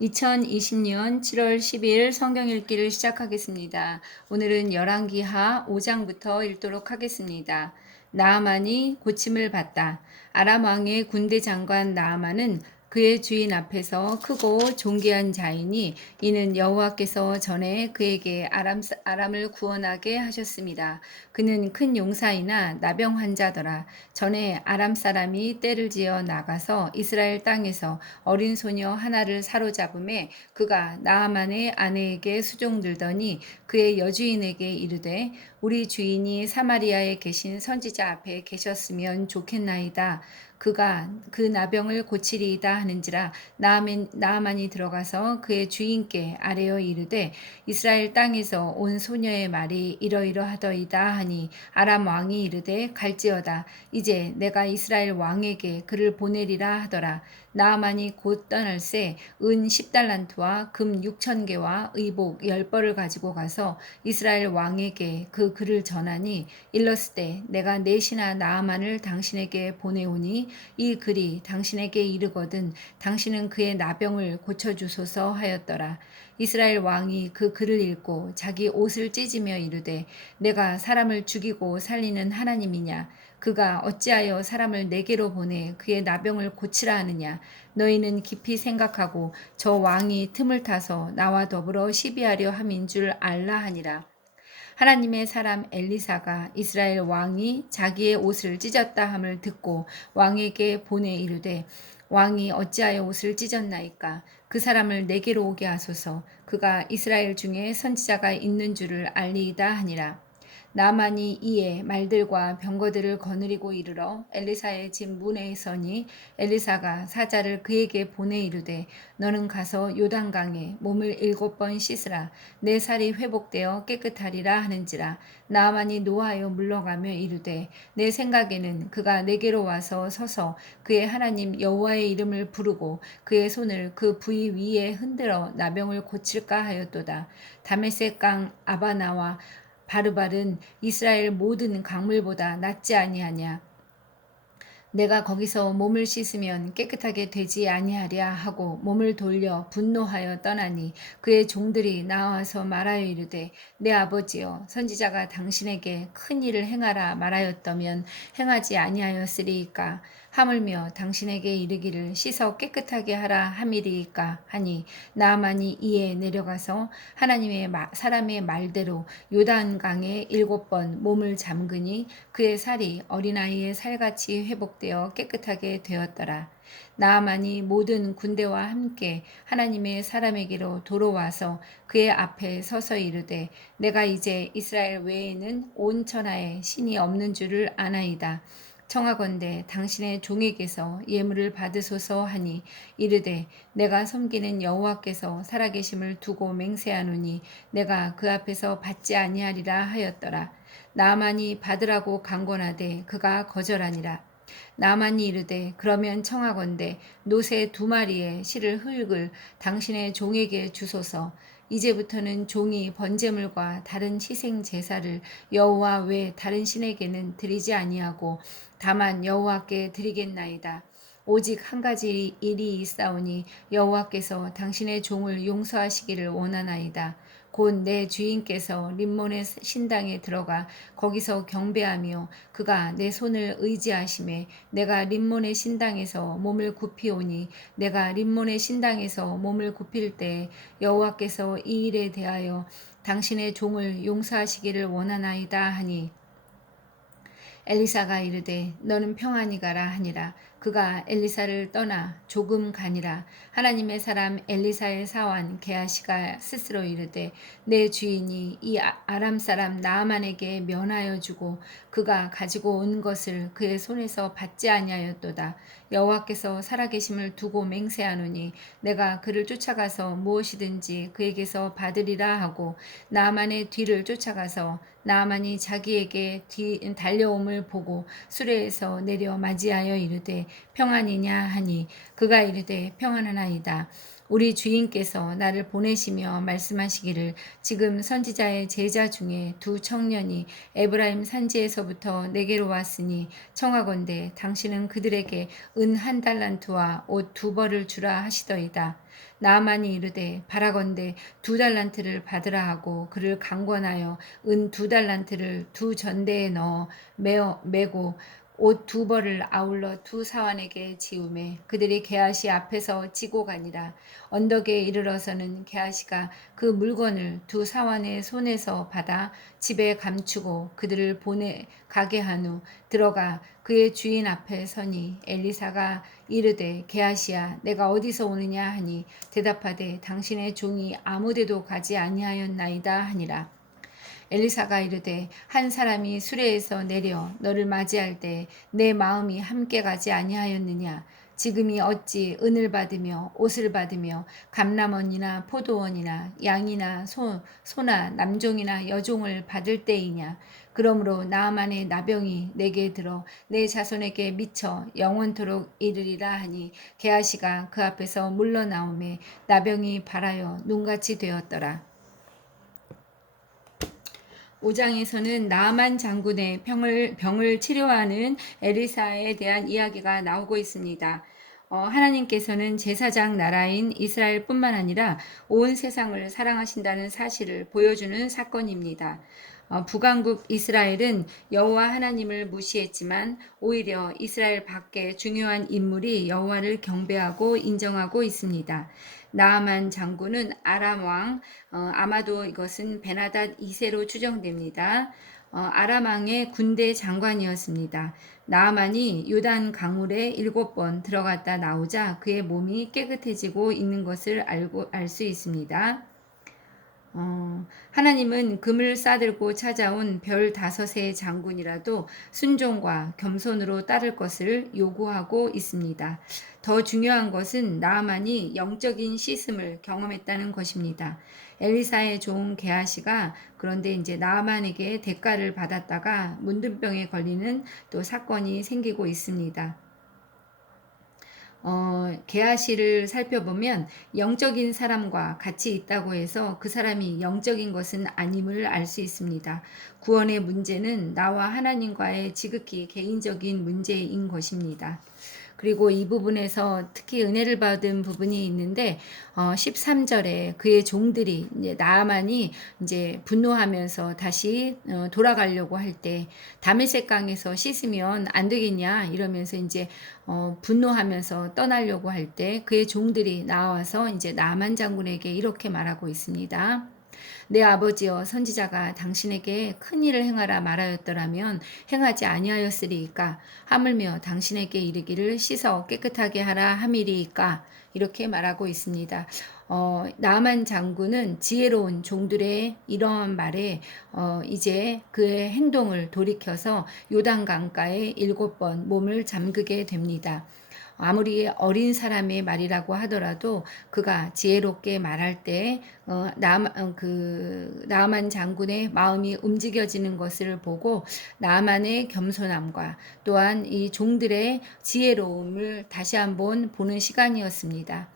2020년 7월 10일 성경 읽기를 시작하겠습니다. 오늘은 열왕기하 5장부터 읽도록 하겠습니다. 나아만이 고침을 받다. 아람 왕의 군대 장관 나아만은 그의 주인 앞에서 크고 존귀한 자이니 이는 여호와께서 전에 그에게 아람을 구원하게 하셨습니다. 그는 큰 용사이나 나병 환자더라. 전에 아람 사람이 떼를 지어 나가서 이스라엘 땅에서 어린 소녀 하나를 사로잡음에 그가 나아만의 아내에게 수종들더니 그의 여주인에게 이르되 우리 주인이 사마리아에 계신 선지자 앞에 계셨으면 좋겠나이다. 그가 그 나병을 고치리이다 하는지라 나아만이 들어가서 그의 주인께 아뢰어 이르되 이스라엘 땅에서 온 소녀의 말이 이러이러하더이다 하니 아람 왕이 이르되 갈지어다. 이제 내가 이스라엘 왕에게 그를 보내리라 하더라. 나아만이 곧 떠날새 은 10달란트와 금 6,000개와 의복 10벌을 가지고 가서 이스라엘 왕에게 그 글을 전하니 일렀으되 내가 내 신하 나아만을 당신에게 보내오니 이 글이 당신에게 이르거든 당신은 그의 나병을 고쳐주소서 하였더라. 이스라엘 왕이 그 글을 읽고 자기 옷을 찢으며 이르되 내가 사람을 죽이고 살리는 하나님이냐. 그가 어찌하여 사람을 내게로 보내 그의 나병을 고치라 하느냐. 너희는 깊이 생각하고 저 왕이 틈을 타서 나와 더불어 시비하려 함인 줄 알라 하니라. 하나님의 사람 엘리사가 이스라엘 왕이 자기의 옷을 찢었다 함을 듣고 왕에게 보내 이르되 왕이 어찌하여 옷을 찢었나이까. 그 사람을 내게로 오게 하소서. 그가 이스라엘 중에 선지자가 있는 줄을 알리이다 하니라. 나만이 이에 말들과 병거들을 거느리고 이르러 엘리사의 집 문에 서니 엘리사가 사자를 그에게 보내 이르되 너는 가서 요단강에 몸을 7번 씻으라. 내 살이 회복되어 깨끗하리라 하는지라. 나만이 노하여 물러가며 이르되 내 생각에는 그가 내게로 와서 서서 그의 하나님 여호와의 이름을 부르고 그의 손을 그 부위 위에 흔들어 나병을 고칠까 하였도다. 다메섹 강 아바나와 바르발은 이스라엘 모든 강물보다 낫지 아니하냐. 내가 거기서 몸을 씻으면 깨끗하게 되지 아니하랴 하고 몸을 돌려 분노하여 떠나니 그의 종들이 나와서 말하여 이르되 내 아버지여 선지자가 당신에게 큰 일을 행하라 말하였다면 행하지 아니하였으리이까. 하물며 당신에게 이르기를 씻어 깨끗하게 하라 함이리이까 하니 나아만이 이에 내려가서 하나님의 사람의 말대로 요단강에 7번 몸을 잠그니 그의 살이 어린아이의 살같이 회복되어 깨끗하게 되었더라. 나아만이 모든 군대와 함께 하나님의 사람에게로 돌아와서 그의 앞에 서서 이르되 내가 이제 이스라엘 외에는 온 천하에 신이 없는 줄을 아나이다. 청하건대 당신의 종에게서 예물을 받으소서 하니 이르되 내가 섬기는 여호와께서 살아계심을 두고 맹세하노니 내가 그 앞에서 받지 아니하리라 하였더라. 나아만이 받으라고 강권하되 그가 거절하니라. 나만이 이르되 그러면 청하건대 노새 2마리의 실을 흙을 당신의 종에게 주소서. 이제부터는 종이 번제물과 다른 희생 제사를 여호와 외 다른 신에게는 드리지 아니하고 다만 여호와께 드리겠나이다. 오직 한 가지 일이 있사오니 여호와께서 당신의 종을 용서하시기를 원하나이다. 곧 내 주인께서 림몬의 신당에 들어가 거기서 경배하며 그가 내 손을 의지하심에 내가 림몬의 신당에서 몸을 굽히오니 내가 림몬의 신당에서 몸을 굽힐 때 여호와께서 이 일에 대하여 당신의 종을 용서하시기를 원하나이다 하니 엘리사가 이르되 너는 평안히 가라 하니라. 그가 엘리사를 떠나 조금 가니라. 하나님의 사람 엘리사의 사환 게하시가 스스로 이르되 내 주인이 이 아람 사람 나아만에게 면하여 주고 그가 가지고 온 것을 그의 손에서 받지 아니하였도다. 여호와께서 살아계심을 두고 맹세하노니 내가 그를 쫓아가서 무엇이든지 그에게서 받으리라 하고 나아만의 뒤를 쫓아가서 나아만이 자기에게 달려옴을 보고 수레에서 내려 맞이하여 이르되 이르되 평안이냐 하니 그가 이르되 평안하나이다. 우리 주인께서 나를 보내시며 말씀하시기를 지금 선지자의 제자 중에 두 청년이 에브라임 산지에서부터 내게로 왔으니 청하건대 당신은 그들에게 은 한 달란트와 옷 두 벌을 주라 하시더이다. 나아만이 이르되 바라건대 두 달란트를 받으라 하고 그를 강권하여 은 두 달란트를 두 전대에 넣어 메고 옷 두 벌을 아울러 두 사환에게 지우매 그들이 게하시 앞에서 지고 가니라. 언덕에 이르러서는 게하시가 그 물건을 두 사환의 손에서 받아 집에 감추고 그들을 보내 가게 한 후 들어가 그의 주인 앞에 서니 엘리사가 이르되 게하시야 내가 어디서 오느냐 하니 대답하되 당신의 종이 아무데도 가지 아니하였나이다 하니라. 엘리사가 이르되 한 사람이 수레에서 내려 너를 맞이할 때 내 마음이 함께 가지 아니하였느냐. 지금이 어찌 은을 받으며 옷을 받으며 감람원이나 포도원이나 양이나 소나 남종이나 여종을 받을 때이냐. 그러므로 나아만의 나병이 내게 들어 내 자손에게 미쳐 영원토록 이르리라 하니 게하시가 그 앞에서 물러나오매 나병이 발하여 눈같이 되었더라. 5장에서는 나아만 장군의 병을 치료하는 엘리사에 대한 이야기가 나오고 있습니다. 하나님께서는 제사장 나라인 이스라엘뿐만 아니라 온 세상을 사랑하신다는 사실을 보여주는 사건입니다. 북왕국 이스라엘은 여호와 하나님을 무시했지만 오히려 이스라엘 밖의 중요한 인물이 여호와를 경배하고 인정하고 있습니다. 나아만 장군은 아람 왕, 아마도 이것은 베나닷 2세로 추정됩니다. 아람 왕의 군대 장관이었습니다. 나아만이 요단 강물에 7번 들어갔다 나오자 그의 몸이 깨끗해지고 있는 것을 알 수 있습니다. 하나님은 금을 싸들고 찾아온 별 5의 장군이라도 순종과 겸손으로 따를 것을 요구하고 있습니다. 더 중요한 것은 나아만이 영적인 씻음을 경험했다는 것입니다. 엘리사의 종 게하시가 그런데 이제 나아만에게 대가를 받았다가 문둥병에 걸리는 또 사건이 생기고 있습니다. 게하시를 살펴보면 영적인 사람과 같이 있다고 해서 그 사람이 영적인 것은 아님을 알 수 있습니다. 구원의 문제는 나와 하나님과의 지극히 개인적인 문제인 것입니다. 그리고 이 부분에서 특히 은혜를 받은 부분이 있는데 13절에 그의 종들이 이제 나아만이 이제 분노하면서 다시 돌아가려고 할 때 다메섹 강에서 씻으면 안 되겠냐 이러면서 이제 분노하면서 떠나려고 할 때 그의 종들이 나와서 이제 나아만 장군에게 이렇게 말하고 있습니다. 내 아버지여 선지자가 당신에게 큰 일을 행하라 말하였더라면 행하지 아니하였으리이까. 하물며 당신에게 이르기를 씻어 깨끗하게 하라 함이리이까. 이렇게 말하고 있습니다. 나만 장군은 지혜로운 종들의 이러한 말에 이제 그의 행동을 돌이켜서 요단강가에 7번 몸을 잠그게 됩니다. 아무리 어린 사람의 말이라고 하더라도 그가 지혜롭게 말할 때 나아만 장군의 마음이 움직여지는 것을 보고 나아만의 겸손함과 또한 이 종들의 지혜로움을 다시 한번 보는 시간이었습니다.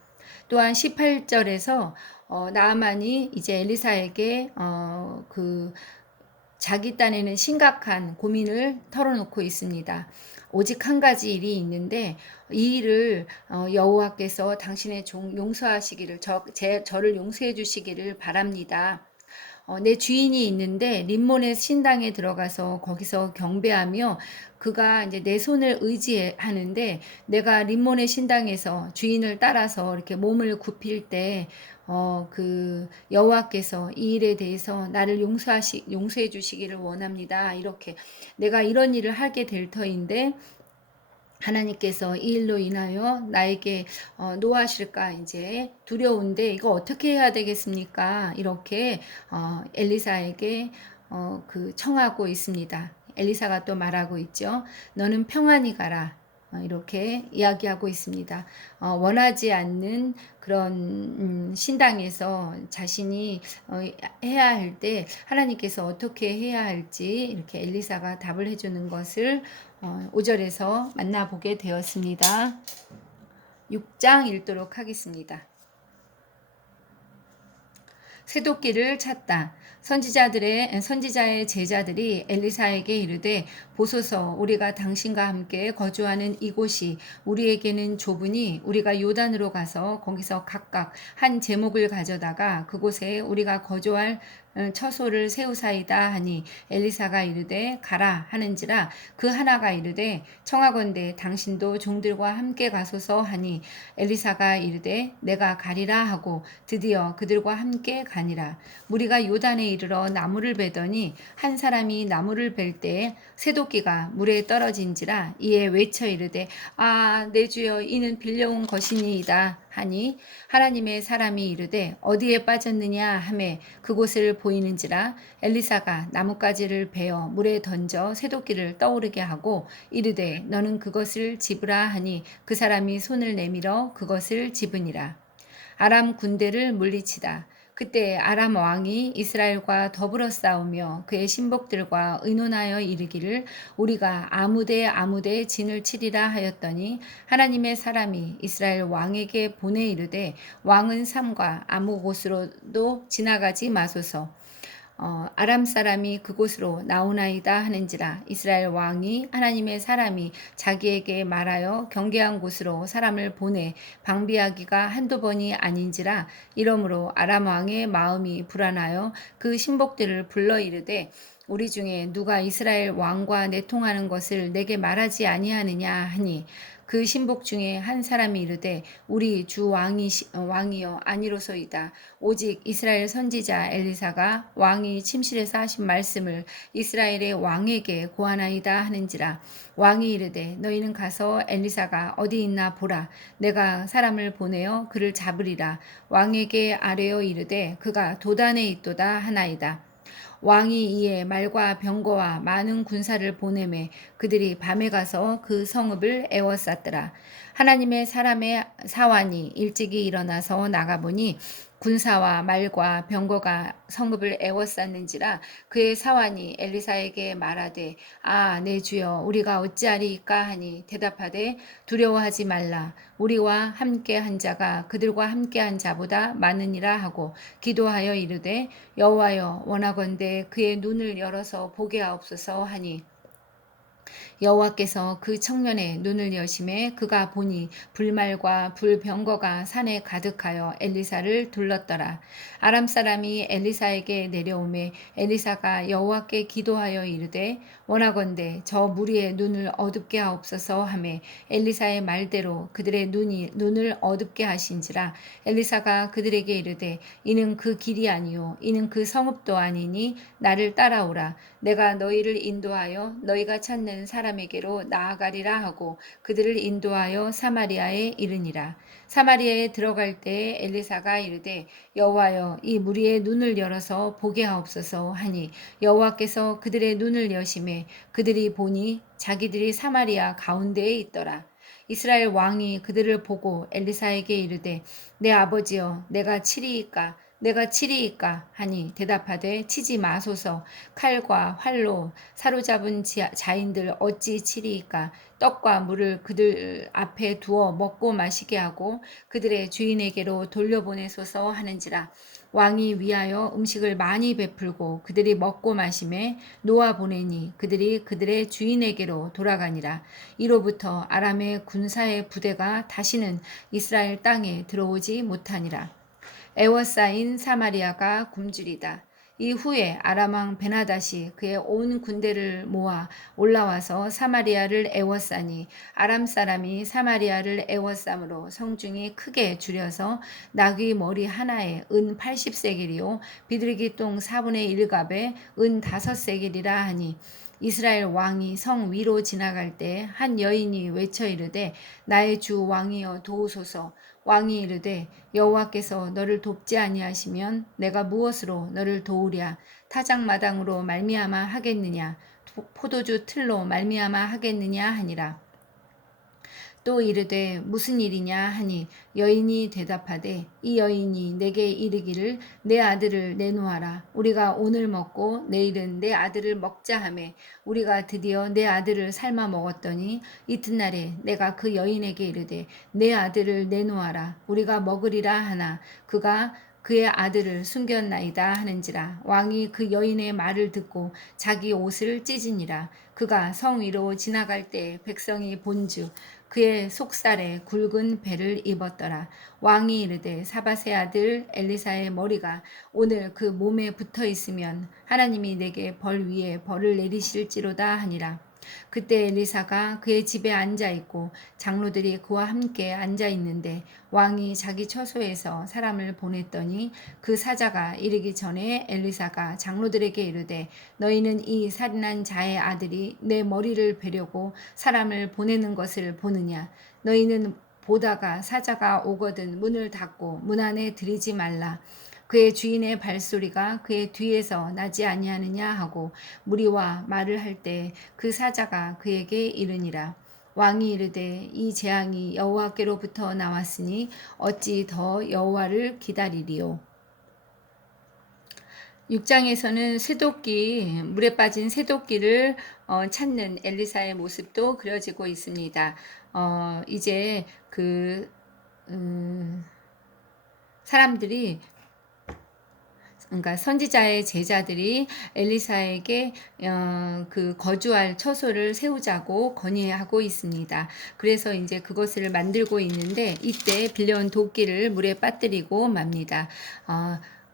또한 18절에서 나아만이 이제 엘리사에게 자기 딴에는 심각한 고민을 털어놓고 있습니다. 오직 한 가지 일이 있는데 이 일을 여호와께서 당신의 종 용서하시기를 저를 용서해 주시기를 바랍니다. 내 주인이 있는데 림몬의 신당에 들어가서 거기서 경배하며 그가 이제 내 손을 의지하는데 내가 림몬의 신당에서 주인을 따라서 이렇게 몸을 굽힐 때 그 여호와께서 이 일에 대해서 나를 용서해 주시기를 원합니다. 이렇게 내가 이런 일을 하게 될 터인데 하나님께서 이 일로 인하여 나에게 노하실까 이제 두려운데 이거 어떻게 해야 되겠습니까? 이렇게 엘리사에게 청하고 있습니다. 엘리사가 또 말하고 있죠. 너는 평안히 가라. 이렇게 이야기하고 있습니다. 원하지 않는 그런 신당에서 자신이 해야 할 때 하나님께서 어떻게 해야 할지 이렇게 엘리사가 답을 해주는 것을 5절에서 만나보게 되었습니다. 6장 읽도록 하겠습니다. 새도끼를 찾다. 선지자의 제자들이 엘리사에게 이르되 보소서 우리가 당신과 함께 거주하는 이곳이 우리에게는 좁으니 우리가 요단으로 가서 거기서 각각 한 제목을 가져다가 그곳에 우리가 거주할 처소를 세우사이다 하니 엘리사가 이르되 가라 하는지라 그 하나가 이르되 청하건대 당신도 종들과 함께 가소서 하니 엘리사가 이르되 내가 가리라 하고 드디어 그들과 함께 가니라. 무리가 요단에 이르러 나무를 베더니 한 사람이 나무를 벨 때에 새도끼가 물에 떨어진지라 이에 외쳐 이르되 내 주여 이는 빌려온 것이니이다 하니 하나님의 사람이 이르되 어디에 빠졌느냐 하매 그곳을 보이는지라 엘리사가 나뭇가지를 베어 물에 던져 새도끼를 떠오르게 하고 이르되 너는 그것을 집으라 하니 그 사람이 손을 내밀어 그것을 집으니라. 아람 군대를 물리치다. 그때 아람 왕이 이스라엘과 더불어 싸우며 그의 신복들과 의논하여 이르기를 우리가 아무데 진을 치리라 하였더니 하나님의 사람이 이스라엘 왕에게 보내 이르되 왕은 삼가 아무 곳으로도 지나가지 마소서. 아람 사람이 그곳으로 나오나이다 하는지라 이스라엘 왕이 하나님의 사람이 자기에게 말하여 경계한 곳으로 사람을 보내 방비하기가 한두 번이 아닌지라 이러므로 아람 왕의 마음이 불안하여 그 신복들을 불러 이르되 우리 중에 누가 이스라엘 왕과 내통하는 것을 내게 말하지 아니하느냐 하니 그 신복 중에 한 사람이 이르되 우리 주 왕이여 아니로소이다. 오직 이스라엘 선지자 엘리사가 왕이 침실에서 하신 말씀을 이스라엘의 왕에게 고하나이다 하는지라. 왕이 이르되 너희는 가서 엘리사가 어디 있나 보라. 내가 사람을 보내어 그를 잡으리라. 왕에게 아뢰어 이르되 그가 도단에 있도다 하나이다. 왕이 이에 말과 병거와 많은 군사를 보내매 그들이 밤에 가서 그 성읍을 에워쌌더라. 하나님의 사람의 사환이 일찍이 일어나서 나가보니 군사와 말과 병거가 성읍을 에워쌌는지라 그의 사환이 엘리사에게 말하되 내 주여 우리가 어찌하리이까 하니 대답하되 두려워하지 말라 우리와 함께 한 자가 그들과 함께 한 자보다 많으니라 하고 기도하여 이르되 여호와여 원하건대 그의 눈을 열어서 보게 하옵소서 하니 여호와께서 그 청년의 눈을 여심해 그가 보니 불말과 불병거가 산에 가득하여 엘리사를 둘렀더라. 아람 사람이 엘리사에게 내려오매 엘리사가 여호와께 기도하여 이르되 원하건대 저 무리의 눈을 어둡게 하옵소서 하매 엘리사의 말대로 그들의 눈을 어둡게 하신지라. 엘리사가 그들에게 이르되 이는 그 길이 아니요 이는 그 성읍도 아니니 나를 따라오라. 내가 너희를 인도하여 너희가 찾는 사람에게로 나아가리라 하고 그들을 인도하여 사마리아에 이르니라. 사마리아에 들어갈 때에 엘리사가 이르되 여호와여 이 무리의 눈을 열어서 보게 하옵소서 하니 여호와께서 그들의 눈을 여심해 그들이 보니 자기들이 사마리아 가운데에 있더라. 이스라엘 왕이 그들을 보고 엘리사에게 이르되 내 아버지여 내가 치리이까 하니 대답하되 치지 마소서 칼과 활로 사로잡은 자인들 어찌 치리이까 떡과 물을 그들 앞에 두어 먹고 마시게 하고 그들의 주인에게로 돌려보내소서 하는지라. 왕이 위하여 음식을 많이 베풀고 그들이 먹고 마심에 놓아 보내니 그들이 그들의 주인에게로 돌아가니라. 이로부터 아람의 군사의 부대가 다시는 이스라엘 땅에 들어오지 못하니라. 에워싸인 사마리아가 굶주리다. 이후에 아람왕 베나닷이 그의 온 군대를 모아 올라와서 사마리아를 에워싸니 아람 사람이 사마리아를 에워싸므로 성중이 크게 줄여서 나귀 머리 하나에 은 80세겔이요 비둘기 똥 4분의 1갑에 은 5세겔이라 하니 이스라엘 왕이 성 위로 지나갈 때 한 여인이 외쳐 이르되 나의 주 왕이여 도우소서. 왕이 이르되 여호와께서 너를 돕지 아니하시면 내가 무엇으로 너를 도우랴. 타작마당으로 말미암아 하겠느냐 포도주 틀로 말미암아 하겠느냐 하니라. 또 이르되 무슨 일이냐 하니 여인이 대답하되 이 여인이 내게 이르기를 내 아들을 내놓아라. 우리가 오늘 먹고 내일은 내 아들을 먹자 하매 우리가 드디어 내 아들을 삶아 먹었더니 이튿날에 내가 그 여인에게 이르되 내 아들을 내놓아라. 우리가 먹으리라 하나 그가 그의 아들을 숨겼나이다 하는지라. 왕이 그 여인의 말을 듣고 자기 옷을 찢으니라. 그가 성 위로 지나갈 때 백성이 본즉 그의 속살에 굵은 배를 입었더라. 왕이 이르되 사밧의 아들 엘리사의 머리가 오늘 그 몸에 붙어 있으면 하나님이 내게 벌 위에 벌을 내리실지로다 하니라. 그때 엘리사가 그의 집에 앉아 있고 장로들이 그와 함께 앉아 있는데 왕이 자기 처소에서 사람을 보냈더니 그 사자가 이르기 전에 엘리사가 장로들에게 이르되 너희는 이 살인한 자의 아들이 내 머리를 베려고 사람을 보내는 것을 보느냐. 너희는 보다가 사자가 오거든 문을 닫고 문 안에 들이지 말라. 그의 주인의 발소리가 그의 뒤에서 나지 아니하느냐 하고 무리와 말을 할 때 그 사자가 그에게 이르니라. 왕이 이르되 이 재앙이 여호와께로부터 나왔으니 어찌 더 여호와를 기다리리요. 6장에서는 쇠도끼, 물에 빠진 쇠도끼를 찾는 엘리사의 모습도 그려지고 있습니다. 이제 사람들이 그러니까 선지자의 제자들이 엘리사에게 그 거주할 처소를 세우자고 건의하고 있습니다. 그래서 이제 그것을 만들고 있는데 이때 빌려온 도끼를 물에 빠뜨리고 맙니다.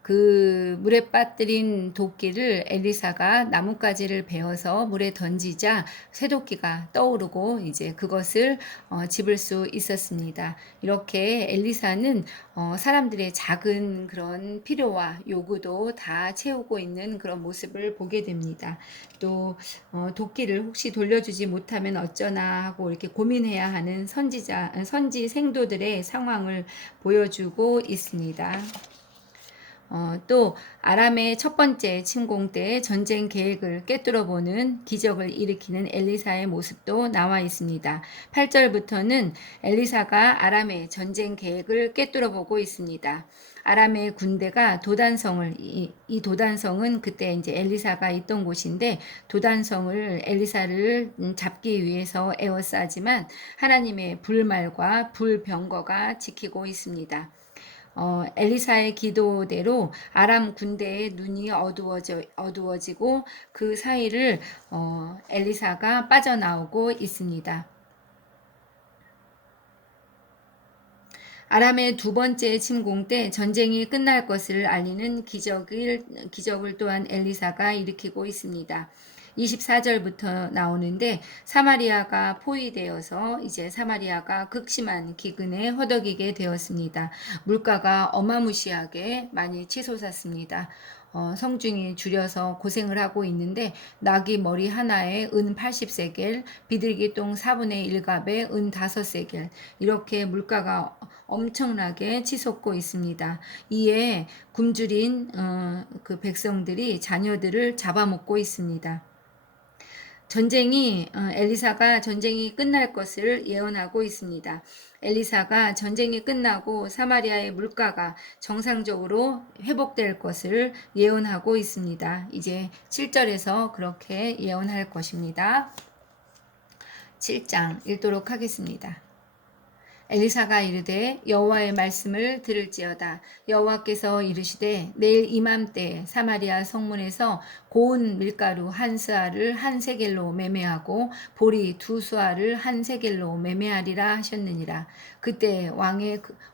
그 물에 빠뜨린 도끼를 엘리사가 나뭇가지를 베어서 물에 던지자 쇠도끼가 떠오르고 이제 그것을 집을 수 있었습니다. 이렇게 엘리사는 사람들의 작은 그런 필요와 요구도 다 채우고 있는 그런 모습을 보게 됩니다. 또 도끼를 혹시 돌려주지 못하면 어쩌나 하고 이렇게 고민해야 하는 선지 생도들의 상황을 보여주고 있습니다. 또 아람의 첫 번째 침공 때 전쟁 계획을 꿰뚫어보는 기적을 일으키는 엘리사의 모습도 나와 있습니다. 8절부터는 엘리사가 아람의 전쟁 계획을 꿰뚫어보고 있습니다. 아람의 군대가 도단성을 이 도단성은 그때 이제 엘리사가 있던 곳인데 도단성을 엘리사를 잡기 위해서 에워싸지만 하나님의 불말과 불병거가 지키고 있습니다. 엘리사의 기도대로 아람 군대의 눈이 어두워지고 그 사이를 엘리사가 빠져나오고 있습니다. 아람의 두 번째 침공 때 전쟁이 끝날 것을 알리는 기적을 또한 엘리사가 일으키고 있습니다. 24절부터 나오는데 사마리아가 포위되어서 이제 사마리아가 극심한 기근에 허덕이게 되었습니다. 물가가 어마무시하게 많이 치솟았습니다. 성중이 줄여서 고생을 하고 있는데 나귀 머리 하나에 은 80세겔, 비둘기 똥 4분의 1갑에 은 5세겔 이렇게 물가가 엄청나게 치솟고 있습니다. 이에 굶주린 그 백성들이 자녀들을 잡아먹고 있습니다. 엘리사가 전쟁이 끝날 것을 예언하고 있습니다. 엘리사가 전쟁이 끝나고 사마리아의 물가가 정상적으로 회복될 것을 예언하고 있습니다. 이제 7절에서 그렇게 예언할 것입니다. 7장 읽도록 하겠습니다. 엘리사가 이르되 여호와의 말씀을 들을지어다. 여호와께서 이르시되 내일 이맘때 사마리아 성문에서 고운 밀가루 한 스아를 한 세겔로 매매하고 보리 두 수아를 한 세겔로 매매하리라 하셨느니라. 그때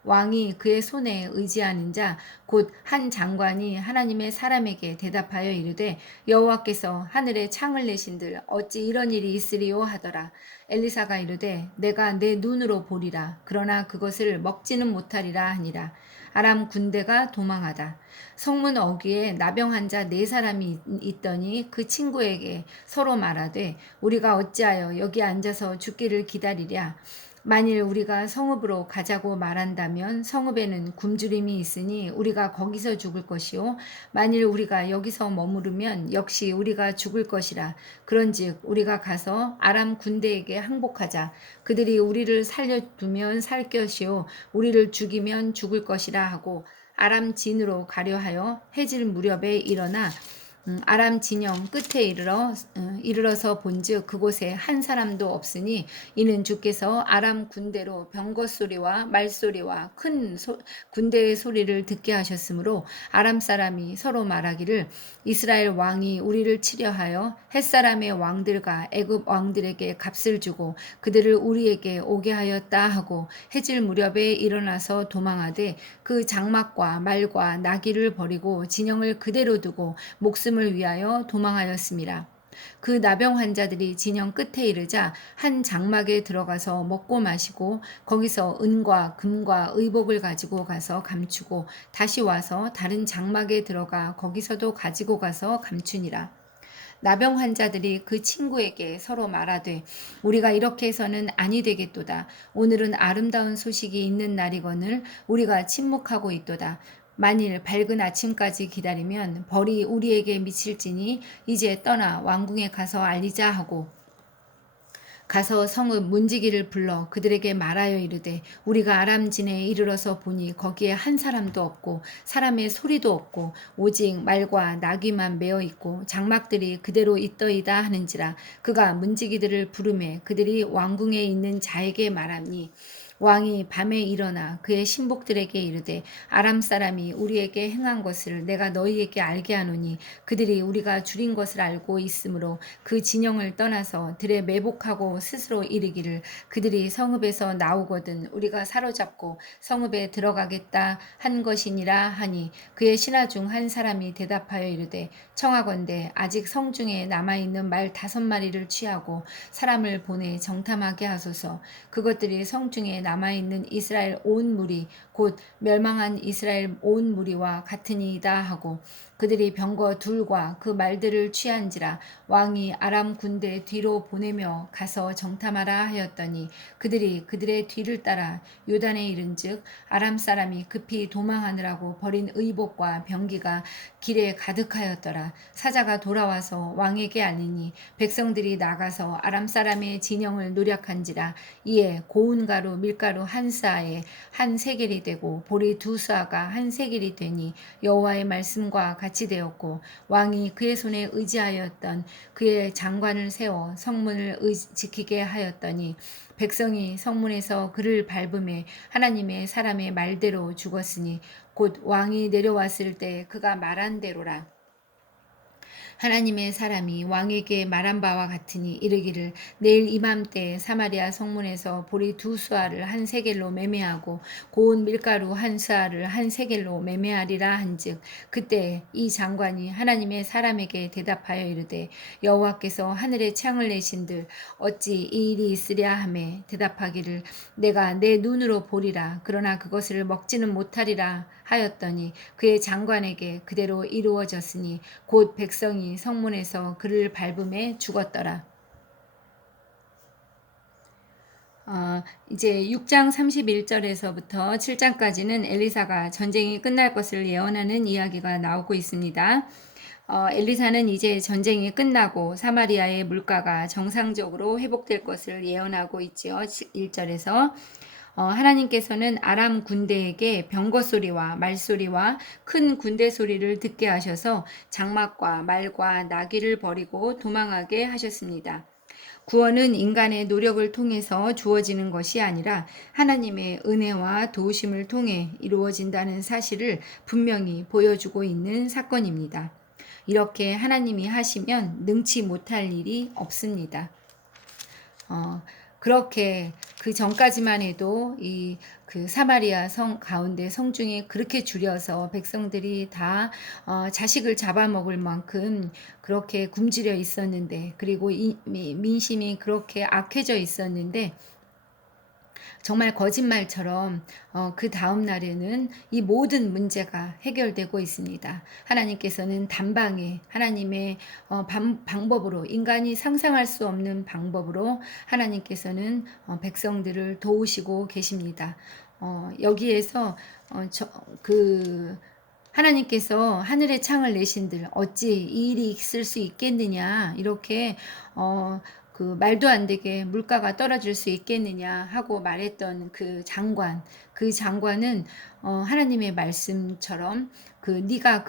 왕이 그의 손에 의지하는 자 곧 한 장관이 하나님의 사람에게 대답하여 이르되 여호와께서 하늘에 창을 내신들 어찌 이런 일이 있으리요 하더라. 엘리사가 이르되 내가 내 눈으로 보리라. 그러나 그것을 먹지는 못하리라 하니라. 아람 군대가 도망하다. 성문 어귀에 나병 환자 4사람이 있더니 그 친구에게 서로 말하되 우리가 어찌하여 여기 앉아서 죽기를 기다리랴. 만일 우리가 성읍으로 가자고 말한다면 성읍에는 굶주림이 있으니 우리가 거기서 죽을 것이요 만일 우리가 여기서 머무르면 역시 우리가 죽을 것이라. 그런즉 우리가 가서 아람 군대에게 항복하자. 그들이 우리를 살려두면 살 것이요 우리를 죽이면 죽을 것이라 하고 아람 진으로 가려 하여 해질 무렵에 일어나 아람 진영 끝에 이르러서 본즉 그곳에 한 사람도 없으니 이는 주께서 아람 군대로 병거 소리와 말소리와 큰 군대의 소리를 듣게 하셨으므로 아람 사람이 서로 말하기를 이스라엘 왕이 우리를 치려하여 햇사람의 왕들과 애굽 왕들에게 값을 주고 그들을 우리에게 오게 하였다 하고 해질 무렵에 일어나서 도망하되 그 장막과 말과 나귀를 버리고 진영을 그대로 두고 목숨을 위하여 도망하였습니다. 그 나병 환자들이 진영 끝에 이르자 한 장막에 들어가서 먹고 마시고 거기서 은과 금과 의복을 가지고 가서 감추고 다시 와서 다른 장막에 들어가 거기서도 가지고 가서 감추니라. 나병 환자들이 그 친구에게 서로 말하되 우리가 이렇게 해서는 아니 되겠도다. 오늘은 아름다운 소식이 있는 날이거늘 우리가 침묵하고 있도다. 만일 밝은 아침까지 기다리면 벌이 우리에게 미칠지니 이제 떠나 왕궁에 가서 알리자 하고 가서 성읍 문지기를 불러 그들에게 말하여 이르되 우리가 아람진에 이르러서 보니 거기에 한 사람도 없고 사람의 소리도 없고 오직 말과 나귀만 메어 있고 장막들이 그대로 있더이다 하는지라. 그가 문지기들을 부르매 그들이 왕궁에 있는 자에게 말하니 왕이 밤에 일어나 그의 신복들에게 이르되 아람 사람이 우리에게 행한 것을 내가 너희에게 알게 하노니 그들이 우리가 줄인 것을 알고 있으므로 그 진영을 떠나서 들에 매복하고 스스로 이르기를 그들이 성읍에서 나오거든 우리가 사로잡고 성읍에 들어가겠다 한 것이니라 하니 그의 신하 중 한 사람이 대답하여 이르되 청하건대 아직 성중에 남아있는 말 5마리를 취하고 사람을 보내 정탐하게 하소서. 그것들이 성중에 남아있는 이스라엘 온 무리 곧 멸망한 이스라엘 온 무리와 같으니이다 하고 그들이 병거 둘과 그 말들을 취한지라. 왕이 아람 군대 뒤로 보내며 가서 정탐하라 하였더니 그들이 그들의 뒤를 따라 요단에 이른즉 아람 사람이 급히 도망하느라고 버린 의복과 병기가 길에 가득하였더라. 사자가 돌아와서 왕에게 알리니 백성들이 나가서 아람 사람의 진영을 노략한지라. 이에 고운 가루 밀가루 한 스아에 한 세겔이 되고 보리 2스아가 한 세겔이 되니 여호와의 말씀과 같이 되었고 왕이 그의 손에 의지하였던 그의 장관을 세워 성문을 지키게 하였더니 백성이 성문에서 그를 밟음에 하나님의 사람의 말대로 죽었으니 곧 왕이 내려왔을 때 그가 말한 대로라. 하나님의 사람이 왕에게 말한 바와 같으니 이르기를 내일 이맘때 사마리아 성문에서 보리 2스아를 한 세겔로 매매하고 고운 밀가루 한 스아를 한 세겔로 매매하리라 한즉 그때 이 장관이 하나님의 사람에게 대답하여 이르되 여호와께서 하늘에 창을 내신들 어찌 이 일이 있으랴 하매 대답하기를 내가 내 눈으로 보리라 그러나 그것을 먹지는 못하리라 하였더니 그의 장관에게 그대로 이루어졌으니 곧 백성이 성문에서 그를 밟음에 죽었더라. 이제 6장 31절에서부터 7장까지는 엘리사가 전쟁이 끝날 것을 예언하는 이야기가 나오고 있습니다. 엘리사는 이제 전쟁이 끝나고 사마리아의 물가가 정상적으로 회복될 것을 예언하고 있지요. 1절에서 하나님께서는 아람 군대에게 병거 소리와 말소리와 큰 군대 소리를 듣게 하셔서 장막과 말과 나귀를 버리고 도망하게 하셨습니다. 구원은 인간의 노력을 통해서 주어지는 것이 아니라 하나님의 은혜와 도우심을 통해 이루어진다는 사실을 분명히 보여주고 있는 사건입니다. 이렇게 하나님이 하시면 능치 못할 일이 없습니다. 그렇게 그 전까지만 해도 그 사마리아 성 가운데 성중에 그렇게 줄여서 백성들이 다 자식을 잡아먹을 만큼 그렇게 굶주려 있었는데 그리고 민심이 그렇게 악해져 있었는데 정말 거짓말처럼 그 다음 날에는 이 모든 문제가 해결되고 있습니다. 하나님께서는 단방에 하나님의 방법으로, 인간이 상상할 수 없는 방법으로 하나님께서는 백성들을 도우시고 계십니다. 여기에서 그 하나님께서 하늘의 창을 내신들 어찌 이 일이 있을 수 있겠느냐, 이렇게 그 말도 안 되게 물가가 떨어질 수 있겠느냐 하고 말했던 그 장관은 하나님의 말씀처럼 네가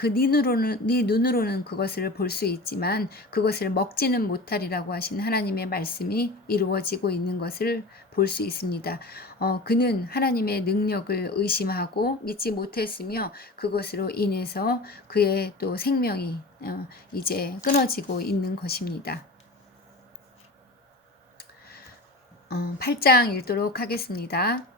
네 눈으로는 그것을 볼 수 있지만 그것을 먹지는 못하리라고 하신 하나님의 말씀이 이루어지고 있는 것을 볼 수 있습니다. 그는 하나님의 능력을 의심하고 믿지 못했으며 그것으로 인해서 그의 또 생명이 이제 끊어지고 있는 것입니다. 8장 읽도록 하겠습니다.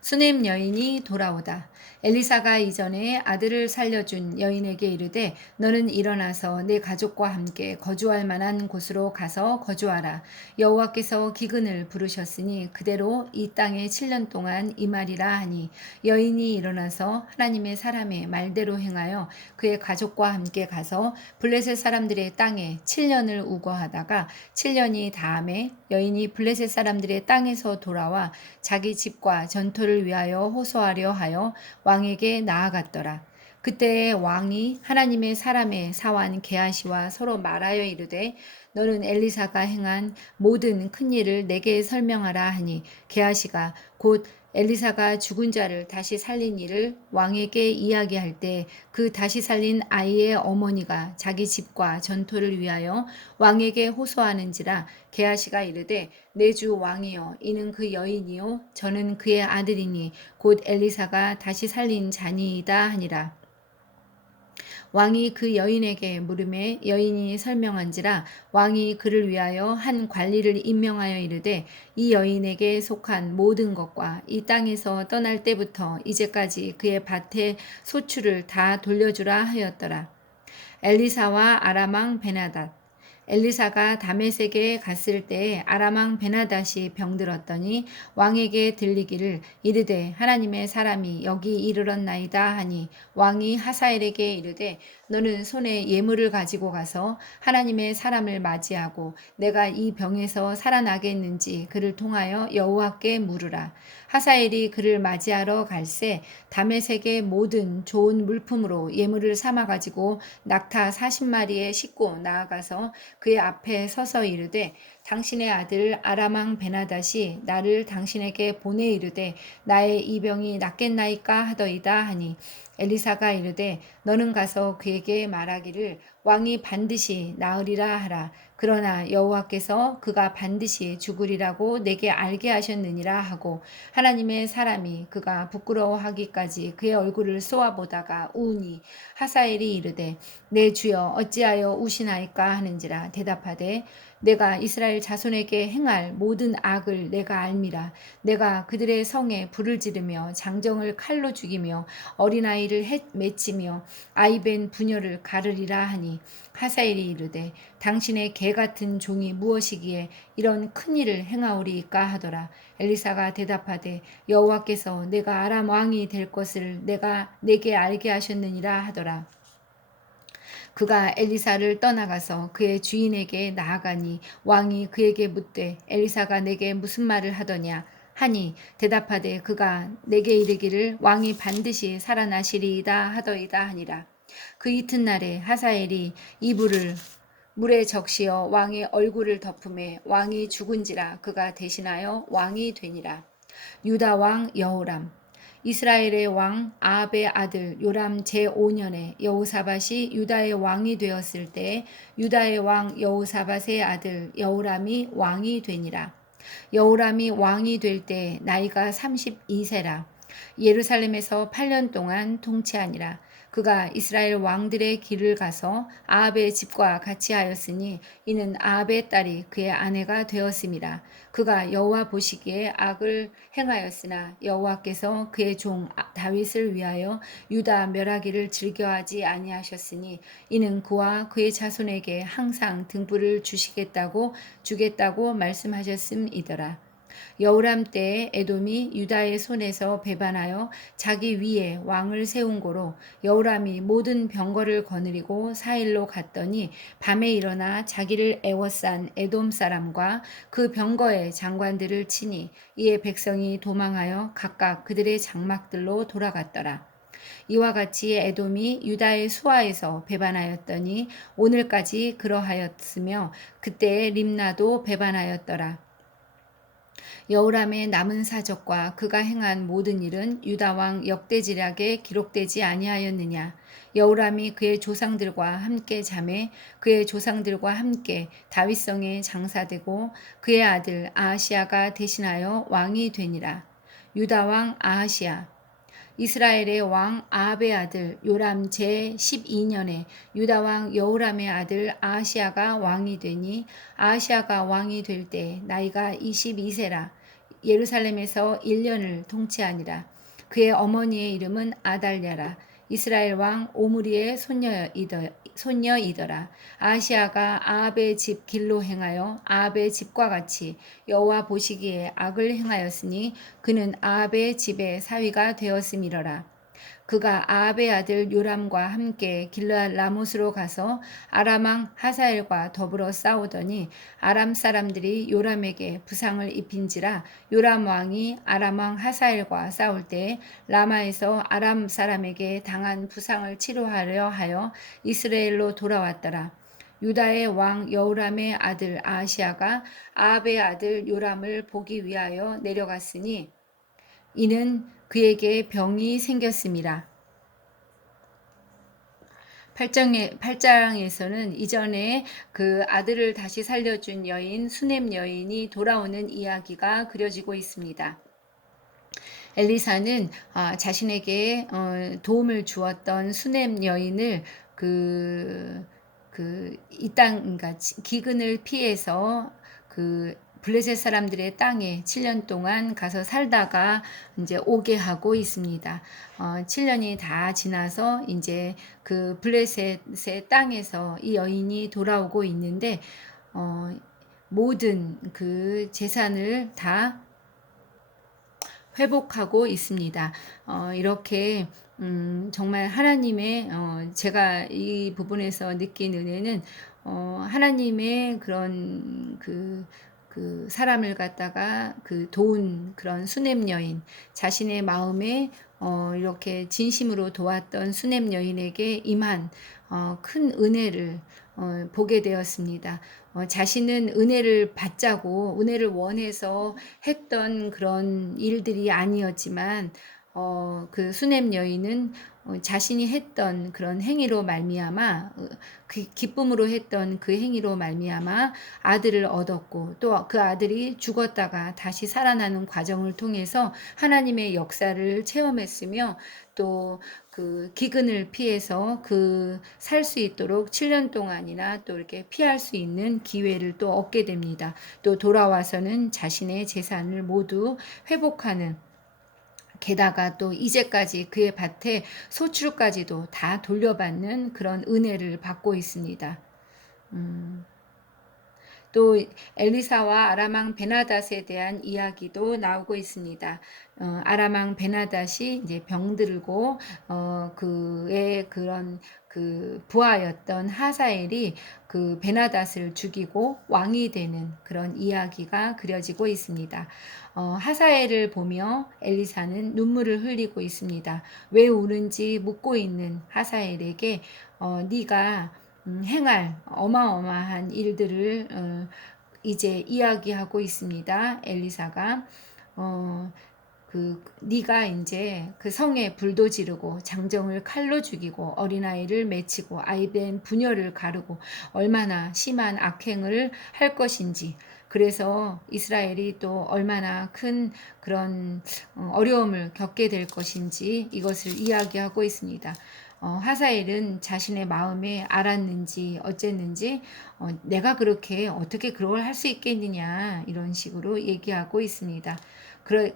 수넴 여인이 돌아오다. 엘리사가 이전에 아들을 살려준 여인에게 이르되 너는 일어나서 내 가족과 함께 거주할 만한 곳으로 가서 거주하라. 여호와께서 기근을 부르셨으니 그대로 이 땅에 7년 동안 임하리라 하니 여인이 일어나서 하나님의 사람의 말대로 행하여 그의 가족과 함께 가서 블레셋 사람들의 땅에 7년을 우거하다가 7년이 다음에 여인이 블레셋 사람들의 땅에서 돌아와 자기 집과 전토를 위하여 호소하려 하여 왕에게 나아갔더라. 그때 왕이 하나님의 사람의 사환 게하시와 서로 말하여 이르되 너는 엘리사가 행한 모든 큰 일을 내게 설명하라 하니 게하시가 곧 엘리사가 죽은 자를 다시 살린 일을 왕에게 이야기할 때 그 다시 살린 아이의 어머니가 자기 집과 전토를 위하여 왕에게 호소하는지라 게하시가 이르되 내 주 왕이여 이는 그 여인이요 저는 그의 아들이니 곧 엘리사가 다시 살린 자니이다 하니라. 왕이 그 여인에게 물음에 여인이 설명한지라 왕이 그를 위하여 한 관리를 임명하여 이르되 이 여인에게 속한 모든 것과 이 땅에서 떠날 때부터 이제까지 그의 밭의 소출을 다 돌려주라 하였더라. 엘리사와 아람 왕 베나닷. 엘리사가 다메섹에 갔을 때에 아람 왕 베나닷이 병들었더니 왕에게 들리기를 이르되 하나님의 사람이 여기 이르렀나이다 하니 왕이 하사엘에게 이르되 너는 손에 예물을 가지고 가서 하나님의 사람을 맞이하고 내가 이 병에서 살아나겠는지 그를 통하여 여호와께 물으라. 하사엘이 그를 맞이하러 갈새 다메섹의 모든 좋은 물품으로 예물을 삼아 가지고 낙타 40마리에 싣고 나아가서 그의 앞에 서서 이르되 당신의 아들 아람 왕 베나닷이 나를 당신에게 보내 이르되 나의 이 병이 낫겠나이까 하더이다 하니 엘리사가 이르되 너는 가서 그에게 말하기를 왕이 반드시 나으리라 하라. 그러나 여호와께서 그가 반드시 죽으리라고 내게 알게 하셨느니라 하고 하나님의 사람이 그가 부끄러워하기까지 그의 얼굴을 쏘아보다가 우니 하사엘이 이르되 내 주여 어찌하여 우시나이까 하는지라 대답하되 내가 이스라엘 자손에게 행할 모든 악을 내가 알미라. 내가 그들의 성에 불을 지르며 장정을 칼로 죽이며 어린아이를 맺히며 아이벤 부녀를 가르리라 하니 하사엘이 이르되 당신의 개 같은 종이 무엇이기에 이런 큰 일을 행하오리이까 하더라. 엘리사가 대답하되 여호와께서 내가 아람 왕이 될 것을 내게 알게 하셨느니라 하더라. 그가 엘리사를 떠나가서 그의 주인에게 나아가니 왕이 그에게 묻되 엘리사가 내게 무슨 말을 하더냐 하니 대답하되 그가 내게 이르기를 왕이 반드시 살아나시리이다 하더이다 하니라. 그 이튿날에 하사엘이 이불을 물에 적시어 왕의 얼굴을 덮음에 왕이 죽은지라 그가 대신하여 왕이 되니라. 유다 왕 여호람. 이스라엘의 왕 아합의 아들 요람 제5년에 여호사밧이 유다의 왕이 되었을 때 유다의 왕 여호사밧의 아들 여호람이 왕이 되니라. 여호람이 왕이 될 때 나이가 32세라. 예루살렘에서 8년 동안 통치하니라. 그가 이스라엘 왕들의 길을 가서 아합의 집과 같이 하였으니 이는 아합의 딸이 그의 아내가 되었음이라. 그가 여호와 보시기에 악을 행하였으나 여호와께서 그의 종 다윗을 위하여 유다 멸하기를 즐겨하지 아니하셨으니 이는 그와 그의 자손에게 항상 등불을 주겠다고 말씀하셨음이더라. 여호람 때에 에돔이 유다의 손에서 배반하여 자기 위에 왕을 세운 고로 여호람이 모든 병거를 거느리고 사일로 갔더니 밤에 일어나 자기를 애워싼 에돔 사람과 그 병거의 장관들을 치니 이에 백성이 도망하여 각각 그들의 장막들로 돌아갔더라. 이와 같이 에돔이 유다의 수하에서 배반하였더니 오늘까지 그러하였으며 그때에 림나도 배반하였더라. 여호람의 남은 사적과 그가 행한 모든 일은 유다 왕 역대지략에 기록되지 아니하였느냐. 여호람이 그의 조상들과 함께 잠에 그의 조상들과 함께 다윗성에 장사되고 그의 아들 아하시아가 대신하여 왕이 되니라. 유다 왕 아하시아 이스라엘의 왕 아합의 아들 요람 제 12년에 유다 왕 여호람의 아들 아하시아가 왕이 되니 아하시아가 왕이 될 때 나이가 22세라. 예루살렘에서 1년을 통치하니라. 그의 어머니의 이름은 아달랴라. 이스라엘 왕 오므리의 손녀이더라. 아하시아가 아합의 집 길로 행하여 아합의 집과 같이 여호와 보시기에 악을 행하였으니 그는 아합의 집의 사위가 되었음이러라. 그가 아합의 아들 요람과 함께 길르앗 라못으로 가서 아람 왕 하사엘과 더불어 싸우더니 아람 사람들이 요람에게 부상을 입힌지라. 요람 왕이 아람 왕 하사엘과 싸울 때 라마에서 아람 사람에게 당한 부상을 치료하려 하여 이스라엘로 돌아왔더라. 유다의 왕 여호람의 아들 아하시아가 아합의 아들 요람을 보기 위하여 내려갔으니 이는 그에게 병이 생겼음이라. 8장에서는 이전에 그 아들을 다시 살려준 여인 수넴 여인이 돌아오는 이야기가 그려지고 있습니다. 엘리사는 자신에게 도움을 주었던 수넴 여인을 그러니까 기근을 피해서 블레셋 사람들의 땅에 7년 동안 가서 살다가 이제 오게 하고 있습니다. 7년이 다 지나서 이제 그 블레셋의 땅에서 이 여인이 돌아오고 있는데 모든 그 재산을 다 회복하고 있습니다. 이렇게 정말 하나님의 제가 이 부분에서 느낀 은혜는 하나님의 그런 그 사람을 갖다가 도운 그런 수넴 여인, 자신의 마음에 이렇게 진심으로 도왔던 수넴 여인에게 임한 큰 은혜를 보게 되었습니다. 자신은 은혜를 받자고 은혜를 원해서 했던 그런 일들이 아니었지만 그 수넴 여인은 자신이 했던 그런 행위로 말미암아 기쁨으로 했던 그 행위로 말미암아 아들을 얻었고 또 그 아들이 죽었다가 다시 살아나는 과정을 통해서 하나님의 역사를 체험했으며 또 그 기근을 피해서 살 수 있도록 7년 동안이나 또 이렇게 피할 수 있는 기회를 또 얻게 됩니다. 또 돌아와서는 자신의 재산을 모두 회복하는 게다가 또 이제까지 그의 밭에 소출까지도 다 돌려받는 그런 은혜를 받고 있습니다. 또 엘리사와 아람 왕 베나닷에 대한 이야기도 나오고 있습니다. 아람 왕 베나닷이 이제 병들고 그의 그런 부하였던 하사엘이 그 베나닷을 죽이고 왕이 되는 그런 이야기가 그려지고 있습니다. 하사엘을 보며 엘리사는 눈물을 흘리고 있습니다. 왜 우는지 묻고 있는 하사엘에게 네가 행할 어마어마한 일들을 이제 이야기하고 있습니다. 엘리사가 네가 이제 그 성에 불도 지르고 장정을 칼로 죽이고 어린아이를 맺히고 아이된 부녀를 가르고 얼마나 심한 악행을 할 것인지, 그래서 이스라엘이 또 얼마나 큰 그런 어려움을 겪게 될 것인지 이것을 이야기하고 있습니다. 하사엘은 자신의 마음에 알았는지 어쨌는지 내가 그렇게 어떻게 그걸 할 수 있겠느냐 이런 식으로 얘기하고 있습니다. 그래